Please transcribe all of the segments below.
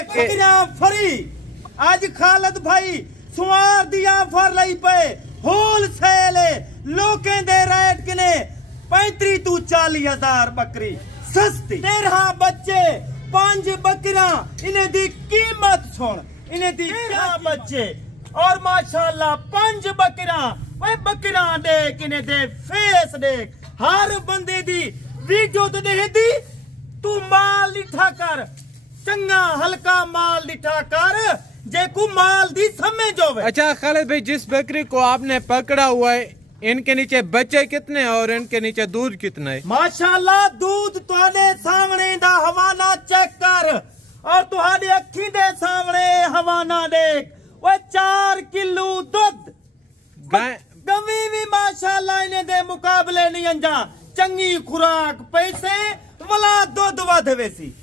Free आज खालिद भाई सुआर the offer लाई पे होलसेल लोकें दे रेट किने 35 तू 40,000 बकरी सस्ती 13 बच्चे 5 बकरा इन्हें दी कीमत सुन इन्हें दी 13 बच्चे और माशाल्लाह 5 बकरा वे बकरा देख इन्हें दे फेस देख हर बंदे दी वीडियो तो देख दी तू माल लिठा कर चंगा हल्का माल लिठा कर जेकू माल दी समझ होवे। अच्छा खालिद भाई जिस बकरी को आपने पकड़ा हुआ है इनके नीचे बच्चे कितने और इनके नीचे दूध कितना है? माशाल्लाह दूध तुहाडे सामने दा हवाना चेक कर और तुहाडे अखी दे सामने हवाना देख वो 4 किलो दूध गवी भी माशाल्लाह इन्हें दे मुकाबले नहीं अंजा चंगी खुराक पैसे वाला दूध वध वेसी।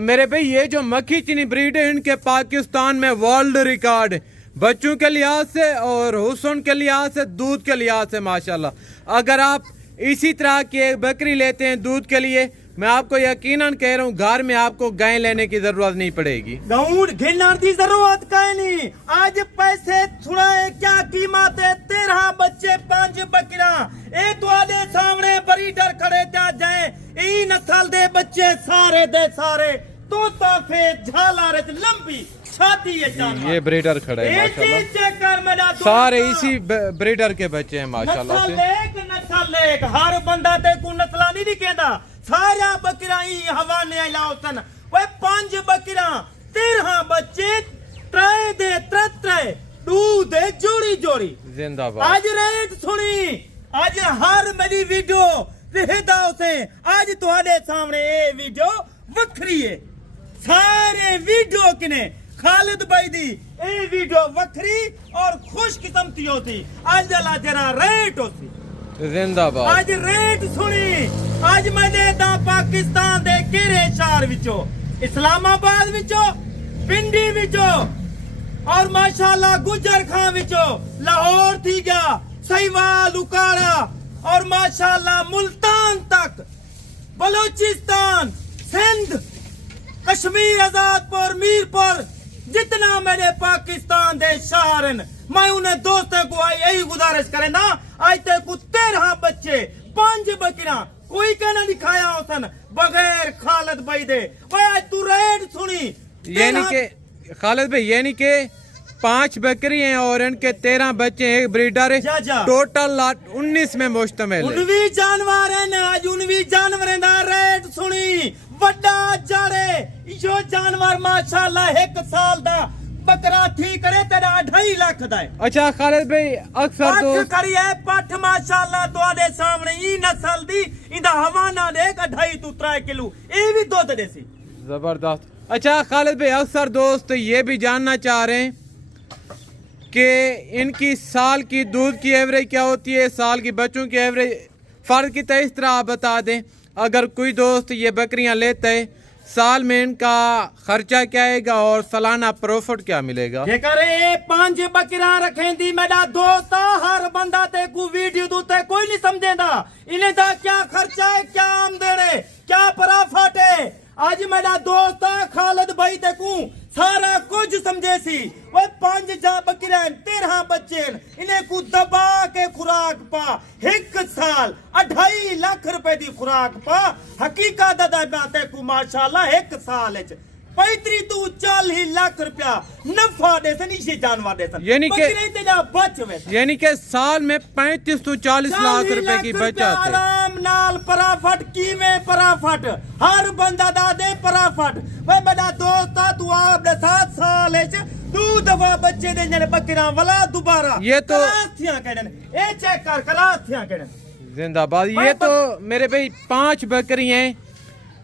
मेरे भाई ये जो मक्खी चीनी ब्रीड है इनके पाकिस्तान में वर्ल्ड रिकॉर्ड बच्चों के लिहाज से और हुस्न के लिहाज से दूध के लिहाज से माशाल्लाह। अगर आप इसी तरह की एक बकरी लेते हैं दूध के लिए मैं आपको यकीनन कह रहा हूँ घर में आपको गाय लेने की जरूरत नहीं पड़ेगी। गाउन घिनने की जरूरत कहीं नहीं। आज पैसे छुड़ाए क्या कीमत है 13 बच्चे 5 बकरा ए तुहाडे सामने ब्रीडर खड़े त्या जाए ई नस्ल दे बच्चे सारे दे सारे तोता फे झाला रे लंबी छाती है जानवर ये ब्रीडर खड़े हैं माशाल्लाह सारे इसी ब्रीडर के बच्चे हैं माशाल्लाह से। नस्ल एक हर बंदा ते को नस्ला नहीं कहंदा सारा बकरा ही हवाने लाओतन वे 5 बकरा 13 बच्चे त्रे दे त्रे दूध दे जोड़ी जोड़ी जिंदाबाद। आज रेट सुनी आज हर मेरी वीडियो लिखदा उसे आज तुम्हारे सामने ये वीडियो वखरी है सारे वीडियो किने खालिद भाई दी ये वीडियो वखरी और खुश किस्मती होती आज जला जरा रेट होती जिंदाबाद। आज रेट सुनी आज मैंने दा पाकिस्तान दे केरे शहर विचो इस्लामाबाद विचो पिंडी विचो और माशाल्लाह गुजर खां विचो लाहौर थी गया सहीवाल उकाड़ा और माशाल्लाह मुल्तान तक बलूचिस्तान सिंध कश्मीर आजादपुर मीरपुर जितना मेरे पाकिस्तान दे शहर मैं उन्हें दोस्तों को यही गुजारिश करेंदा आज तक 13 बच्चे 5 बकरा कोई कहना दिखाया होसन बगैर खालिद भाई दे आज तू रेट सुनी यानी के खालिद भाई यानी के 5 बकरी हैं और इनके 13 बच्चे एक ब्रीडर है टोटल 19 में मुश्तमिल 19 जानवर है आज 19 जानवर दा रेट सुनी बड़ा जाड़े यो जानवर माशाल्लाह 1 साल दा बकरा थी करे तेरा 2.5 लाख दा है। अच्छा खालिद भाई अक्सर तो करिए पठ माशाल्लाह तुहाडे सामने ई नस्ल दी इंदा हवाना देख 2.5 तू 3 किलो ए भी दूध देसी जबरदस्त। अच्छा खालिद भाई अक्सर दोस्त ये भी जानना चाह रहे हैं कि इनकी साल की दूध की एवरेज क्या होती है साल की बच्चों की एवरेज फर्क की इस तरह आप बता दें अगर कोई दोस्त ये बकरियां लेते है साल में इनका खर्चा क्या आएगा और सालाना प्रॉफिट क्या मिलेगा? ये करे 5 बकरा रखें दी मेरा दोस्त हर बंदा ते को वीडियो दूते कोई नहीं समझेगा इन्हें दा क्या खर्चा है क्या आमदन है क्या प्रॉफिट है आज मेरा दोस्त खालिद भाई ते को सारा कुछ समझे सी वो 5 जा बकरा 13 बच्चे इन्हें को दबा के खुराक पा 1 साल 2.5 लाख रुपए दी खुराक पा हकीकत दाते को माशाल्लाह 1 साल 35 तू 40 लाख रुपया नफा दे सन इसी जानवर दे सन यानी के साल में 35 तो 40 लाख रुपए की बचत आराम नाल प्रॉफिट की में प्रॉफिट हर बंदा दा दे प्रॉफिट वे मेरा दोस्त तू आप 7 साल दो दफा बच्चे दे जने बकरा वाला दोबारा ये तो कराथियां कहन ए चेक कर कराथियां कहन जिंदाबाद। ये तो मेरे भाई 5 बकरियां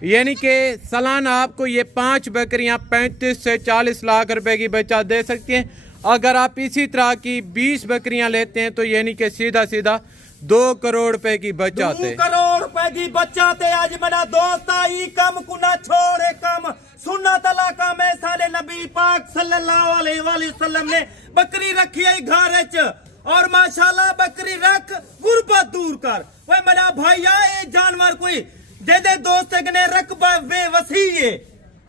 यानी कि सालाना आपको ये 5 बकरियां 35 से 40 लाख रुपए की बचत दे सकती हैं। अगर आप इसी तरह की 20 बकरियां लेते हैं तो यानी कि सीधा सीधा 2 करोड़ रुपए की बचत है। 2 करोड़ रुपए की बचत है। आज मेरा दोस्त ई कम को ना छोड़े कम सुन्नत तलाका में सारे नबी पाक सल्लल्लाहु अलैहि वसल्लम ने बकरी रखी है घर च और माशाल्लाह बकरी रख गुर्बत दूर कर। वो मेरा भाई ये जानवर कोई दे दोस्त ने रकबा बेवसी है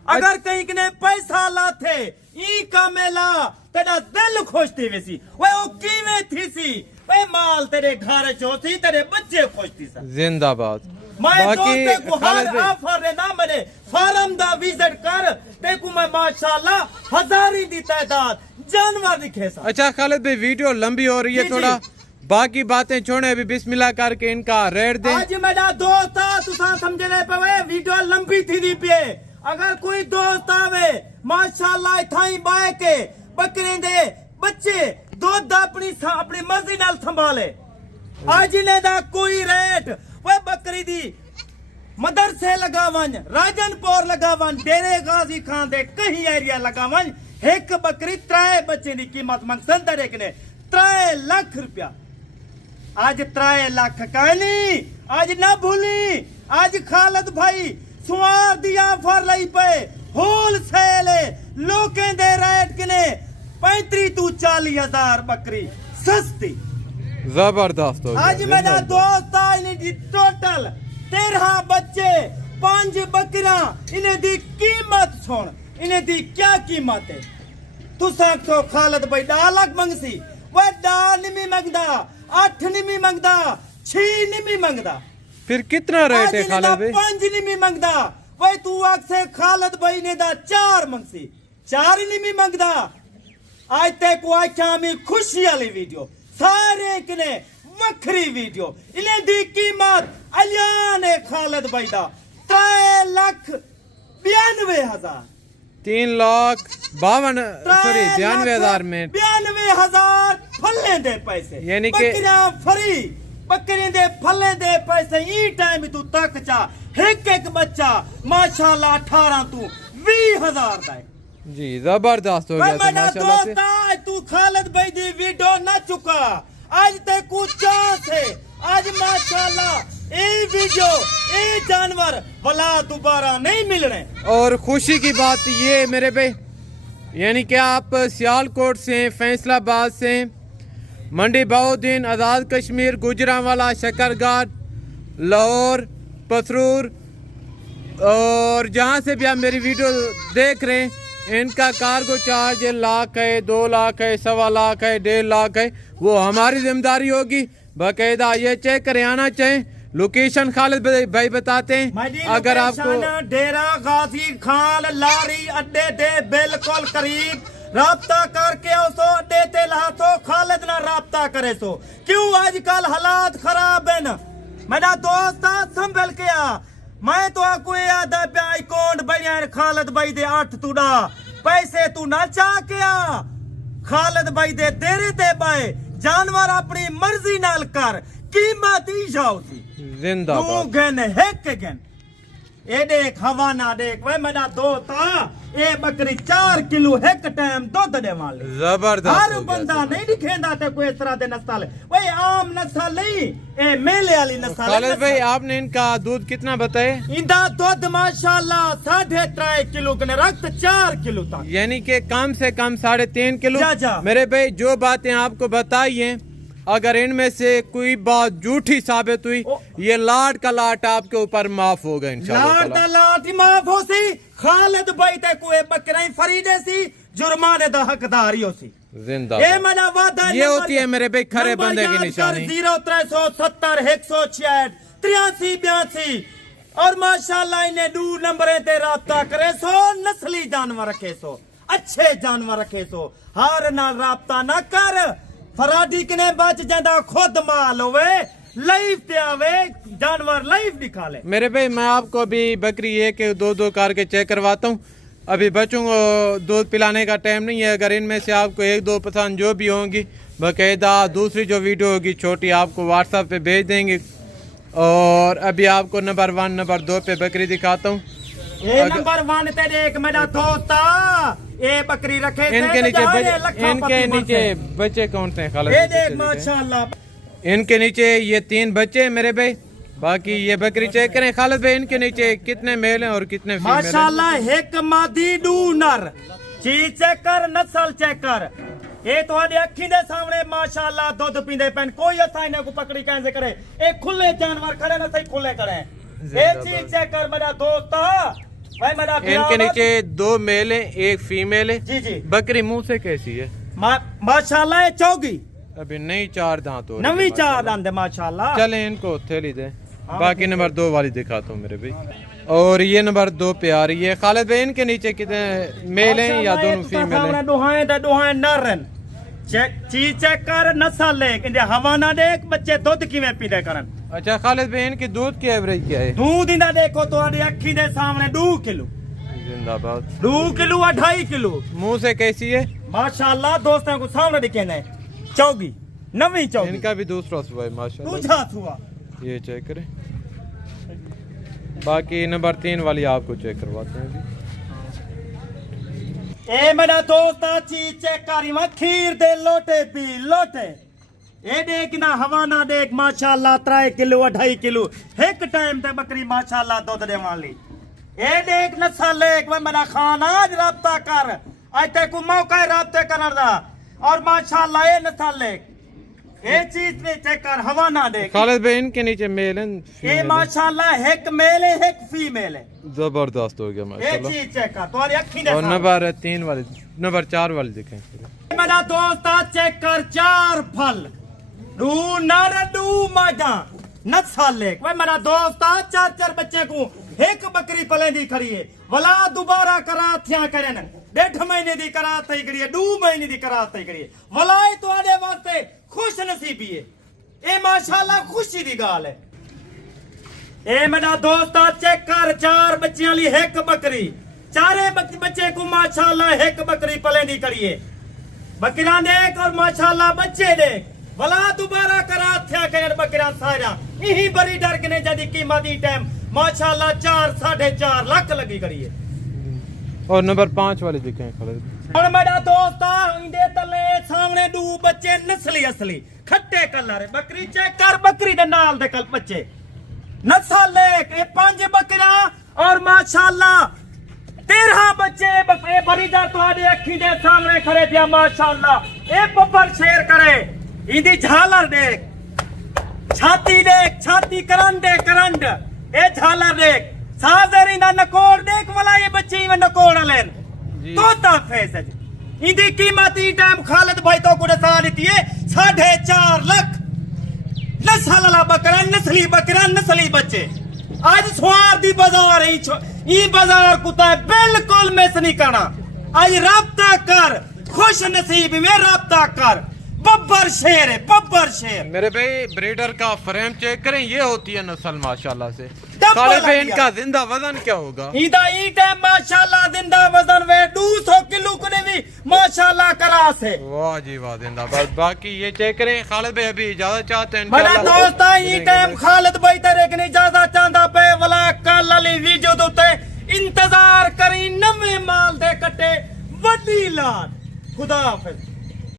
अगर कहीं ने पैसा लाथे ई का मेला तेरा दिल खुश थी वैसी वे ओ कीवे थी सी वे माल तेरे घर चोसी तेरे बच्चे खुश थी सा जिंदाबाद। मैं बाकी दोस्ते को हर खालिद भाई ऑफर ने ना मेरे फार्म दा विजिट कर देखू मैं माशाल्लाह हजारी दी तादाद जानवर दिखे सा। अच्छा खालिद भाई वीडियो लंबी हो रही है जी, थोड़ा जी। बाकी बातें छोड़े अभी बिस्मिल्लाह करके इनका रेट दें। आज मेरा दोस्त आ तुसा समझने पे वीडियो लंबी थी दी पे अगर कोई दोस्त आवे माशाल्लाह थाई बाय के बकरे दे बच्चे दूध अपनी मर्जी नाल संभाले आज ने दा कोई रेट वे बकरी दी मदरसे लगावन राजनपुर लगावन डेरे गाजी खान दे कहीं एरिया लगावन एक बकरी 3 बच्चे दी कीमत मंगसन दे ने 3 लाख रुपया आज 3 लाख कहनी आज ना भूली आज खालिद भाई सुआर दिया ऑफर लाई पे होलसेल लोकें दे रेट किने 35 तू 40,000 बकरी सस्ती जबरदस्त हो आज गया, मेरा जिंदाबाद। दोस्त आ इन्हें दी टोटल 13 बच्चे 5 बकरा इन्हें दी कीमत सुन इन्हें दी क्या कीमत है तू तो खालिद भाई 2 लाख मंगसी वह 2 निमी मंगदा 8 निमी मंगदा 6 निमी मंगदा फिर कितना रेट है खालिद भाई? 5 निमी मंगदा वही तू आख से खालिद भाई ने दा 4 मंगसी 4 निमी मंगदा आज तक को आख्या में खुशी वाली वीडियो सारे कने वखरी वीडियो इन्हें दी कीमत अलियान खालिद भाई दा 3 लाख 92,000 3 लाख 92,000 में 92,000 फल्ले दे पैसे यानी कि बकरियां फ्री बकरी दे फल्ले दे पैसे ई टाइम तू तक चा एक बच्चा माशाल्लाह 18 तू 20,000 दा जी जबरदस्त हो गया तो मेरा माशाल्लाह से। दोस्त आज तू खालिद भाई दी वीडियो ना चुका आज तक कुछ चांस है आज माशाल्लाह ये वीडियो ये जानवर भला दोबारा नहीं मिलने। और खुशी की बात ये मेरे भाई यानी कि आप सियालकोट से फैसलाबाद से मंडी बहुद्दीन आज़ाद कश्मीर गुजरांवाला शकरगार लाहौर पथरूर और जहाँ से भी आप मेरी वीडियो देख रहे हैं इनका कार्गो चार्ज 1 लाख है 2 लाख है 1.25 लाख है 1.5 लाख है वो हमारी जिम्मेदारी होगी बाकायदा ये चेक करे आना चाहें लोकेशन खालिद भाई बताते हैं अगर आपको डेरा गाजी खान लारी अड्डे दे बिल्कुल करीब राब्ता करके उसो अड्डे ते लासो खालिद ना राब्ता करे सो क्यों आजकल हालात खराब है ना मेरा दोस्त संभल के आ मैं तो आपको याद है अकाउंट बढ़िया खालिद भाई दे 8 तुड़ा पैसे तू ना चाह के आ खालिद भाई दे तेरे ते बाय जानवर अपनी मर्जी नाल कर कीमत ही जाओ थी जिंदाबाद तू गन हेक गन ए देख हवा ना देख वे मेरा दोस्त ए बकरी 4 किलो एक टाइम दूध दे वाले जबरदस्त हर हो गया, बंदा जबरदस्त। नहीं दिखेंदा ते कोई इस तरह दे नस्ल वे आम नस्ल नहीं ए मेले वाली नस्ल खालिद भाई आपने इनका दूध कितना बताए इंदा दूध माशाल्लाह 3.5 किलो कने रक्त 4 किलो तक यानी कि कम से कम 3.5 किलो जा, जा। मेरे भाई जो बातें आपको बताई हैं अगर इनमें से कोई बात झूठी साबित हुई ये लाट का लाट आपके ऊपर माफ होगा इंशाल्लाह लाट दा लाट ही माफ हो सी खालिद भाई ते कोई बकरा ही फरीदे सी जुर्माने दा हकदार ही हो सी जिंदाबाद ए मना वादा ये होती है मेरे भाई खरे बंदे की निशानी 0370 166 83 82 और माशाल्लाह इन्हें 2 नंबर ते राब्ता करे सो नस्ली जानवर रखे सो अच्छे जानवर रखे सो हर नाल राब्ता ना कर फराडी कने बच जांदा खुद माल होवे लाइव पे आवे जानवर लाइव निकाले मेरे भाई मैं आपको अभी बकरी 1 2 करके चेक करवाता हूँ अभी बच्चों को दूध पिलाने का टाइम नहीं है अगर इनमें से आपको 1 2 पसंद जो भी होंगी बाकायदा दूसरी जो वीडियो होगी छोटी आपको व्हाट्सएप पे भेज देंगे और अभी आपको नंबर 1 नंबर 2 पे बकरी दिखाता हूँ ए नंबर 1 ते देख मेरा दोस्त ए बकरी रखे इनके नीचे बच्चे कौन से हैं खालिद ये देख माशाल्लाह इनके नीचे ये 3 बच्चे हैं मेरे भाई बाकी ये बकरी चेक करें खालिद भाई इनके नीचे कितने मेल हैं और कितने फीमेल हैं माशाल्लाह एक मादी 2 नर चीज चेक कर नस्ल चेक कर ये तुम्हारी अखी दे सामने माशाल्लाह दूध पींदे पेन कोई असा इन्हें को पकड़ी कैसे करे ए खुले जानवर खड़े ना सही खुले करे ये चीज चेक कर मेरा दोस्त भाई मेरा इनके नीचे 2 मेल है, 1 फीमेल है। जी जी। बकरी मुंह से कैसी है? माशाल्लाह ये चौगी अभी नई 4 दांत हो नवी 4 दांत है माशाल्लाह। चले इनको थैली दे। बाकी नंबर 2 वाली दिखाता हूँ मेरे भाई। और ये नंबर 2 पे आ रही है। खालिद भाई इनके नीचे कितने मेल हैं या दोनों फीमेल हैं? दुहाएं नर चीज चेक कर नस्ल ले इंदे हवाना देख बच्चे दूध किवें पीते करन। अच्छा खालिद भाई इनकी दूध की एवरेज क्या है? दूध इंदा देखो तुम्हारी अखी दे सामने 2 किलो। जिंदाबाद। 2 किलो 2.5 किलो। मुंह से कैसी है? माशाल्लाह दोस्तों को सामने दिखे ने चौगी नवी चौगी। इनका भी दूसरा सुबह है माशाल्लाह। दूसरा हुआ ये चेक करें। बाकी नंबर 3 वाली आपको चेक करवाते हैं अभी। ए मेरा दोस्त चीज चेक करी मैं खीर दे लोटे पी लोटे ए देख ना हवा ना देख माशाल्लाह 3 किलो 2.5 किलो एक टाइम ते बकरी माशाल्लाह दूध दे वाली ए देख नस्ल एक मैं मेरा खान आज राब्ता कर आज ते को मौका राब्ते करन दा और माशाल्लाह ए नस्ल ए चीज में चेक कर हवा ना देख। खालिद भाई इनके नीचे मेल है ए माशाल्लाह एक मेल है एक फीमेल है। जबरदस्त हो गया ए माशाल्लाह। चीज चेक कर तुम्हारी अखी दे और नंबर 3 वाली नंबर 4 वाली दिखें। मेरा दोस्त चेक कर 4 फल दू नर दू मादा नस्ल एक वे मेरा दोस्त 4 बच्चे को एक बकरी पलेंदी खड़ी है वला दोबारा कराथियां करन 1.5 महीने दी करात ही करी है 2 महीने दी करात ही करी है वला तुम्हारे वास्ते खुश नसीबी है ए माशाल्लाह खुशी दी गाल है। ए मेरा दोस्त चेक कर 4 बच्चियां ली एक बकरी 4 बच्चे को माशाल्लाह एक बकरी पलेंदी करी है बकरा देख और माशाल्लाह बच्चे देख वला दोबारा करा थया कर बकरा सारा यही बड़ी डर के जदी कीमत टाइम माशाल्लाह 4.5 लाख लगी करी है। और नंबर 5 वाली दिखें खालिद। और मेरा दोस्त इंदे तले सामने 2 बच्चे नस्ली असली खट्टे कलर बकरी चेक कर बकरी दे नाल दे कल बच्चे नस्ल एक ए 5 बकरा और माशाल्लाह 13 बच्चे ए बड़ी डर तुम्हारी अखी दे सामने खड़े थे माशाल्लाह ए बब्बर शेर करे इंदी झालर देख छाती करंड ए झालर देख साजरी ना नकोड़ देख वाला ये बच्चे में नकोड़ लेन तोता फेस है इंदी कीमत ई टाइम खालिद भाई तो को दसा देती है 4.5 लाख नस्ल वाला बकरा नस्ली बकरा नस्ली बच्चे आज स्वार दी बाजार ई बाजार कुता बिल्कुल मिस नहीं करना आज राब्ता कर खुश नसीब में राब्ता कर बब्बर शेर है बब्बर शेर। मेरे भाई ब्रीडर का फ्रेम चेक करें ये होती है नस्ल माशाल्लाह से। डब्बा खालिद भाई लग इनका जिंदा वजन क्या होगा? इदा ई टाइम माशाल्लाह जिंदा वजन वे 200 किलो को भी माशाल्लाह करा से। वाह जी वाह जिंदाबाद। बाकी ये चेक करें खालिद भाई अभी इजाजत चाहते हैं मेरा दोस्त ई टाइम खालिद भाई तेरे के इजाजत चाहता पे वाला कल वाली वीडियो दे उते इंतजार करी नवे माल दे कट्टे वड्डी लाट खुदा हाफिज।